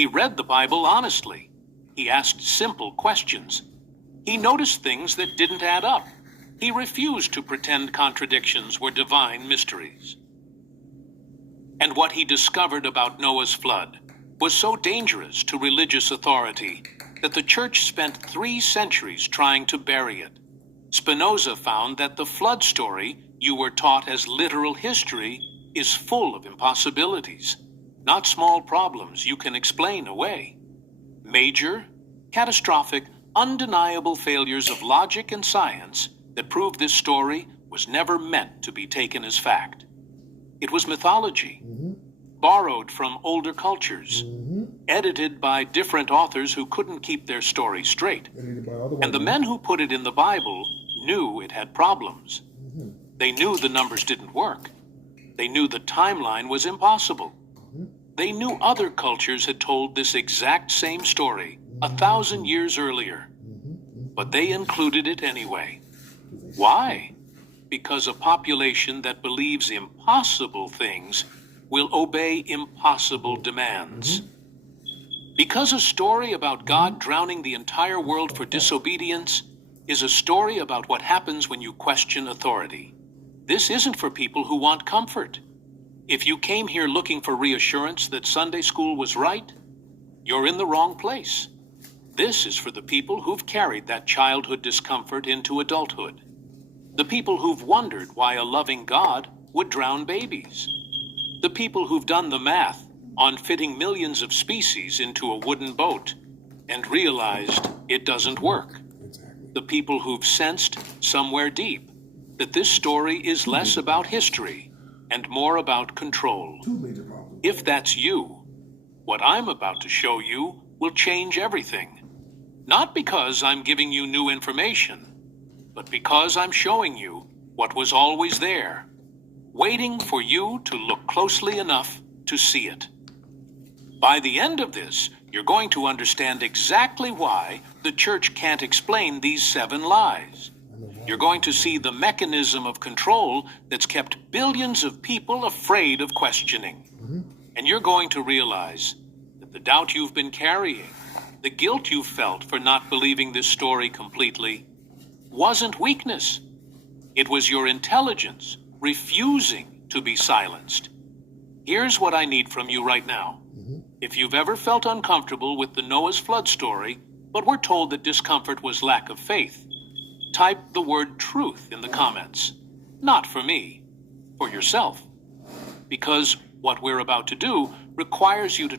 He read the Bible honestly. He asked simple questions. He noticed things that didn't add up. He refused to pretend contradictions were divine mysteries. And what he discovered about Noah's flood was so dangerous to religious authority that the church spent 3 centuries trying to bury it. Spinoza found that the flood story you were taught as literal history is full of impossibilities, not small problems you can explain away. Major, catastrophic, undeniable failures of logic and science that prove this story was never meant to be taken as fact. It was mythology, borrowed from older cultures, edited by different authors who couldn't keep their story straight. And the men who put it in the Bible knew it had problems. They knew the numbers didn't work. They knew the timeline was impossible. They knew other cultures had told this exact same story 1,000 years earlier. But they included it anyway. Why? Because a population that believes impossible things will obey impossible demands. Because a story about God drowning the entire world for disobedience is a story about what happens when you question authority. This isn't for people who want comfort. If you came here looking for reassurance that Sunday school was right, you're in the wrong place. This is for the people who've carried that childhood discomfort into adulthood. The people who've wondered why a loving God would drown babies. The people who've done the math on fitting millions of species into a wooden boat and realized it doesn't work. The people who've sensed somewhere deep that this story is less about history and more about control. If that's you, what I'm about to show you will change everything. Not because I'm giving you new information, but because I'm showing you what was always there, waiting for you to look closely enough to see it. By the end of this, you're going to understand exactly why the church can't explain these 7 lies. You're going to see the mechanism of control that's kept billions of people afraid of questioning. And you're going to realize that the doubt you've been carrying, the guilt you've felt for not believing this story completely, wasn't weakness. It was your intelligence refusing to be silenced. Here's what I need from you right now. If you've ever felt uncomfortable with the Noah's flood story, but were told that discomfort was lack of faith, type the word truth in the comments. Not for me, for yourself. Because what we're about to do requires you to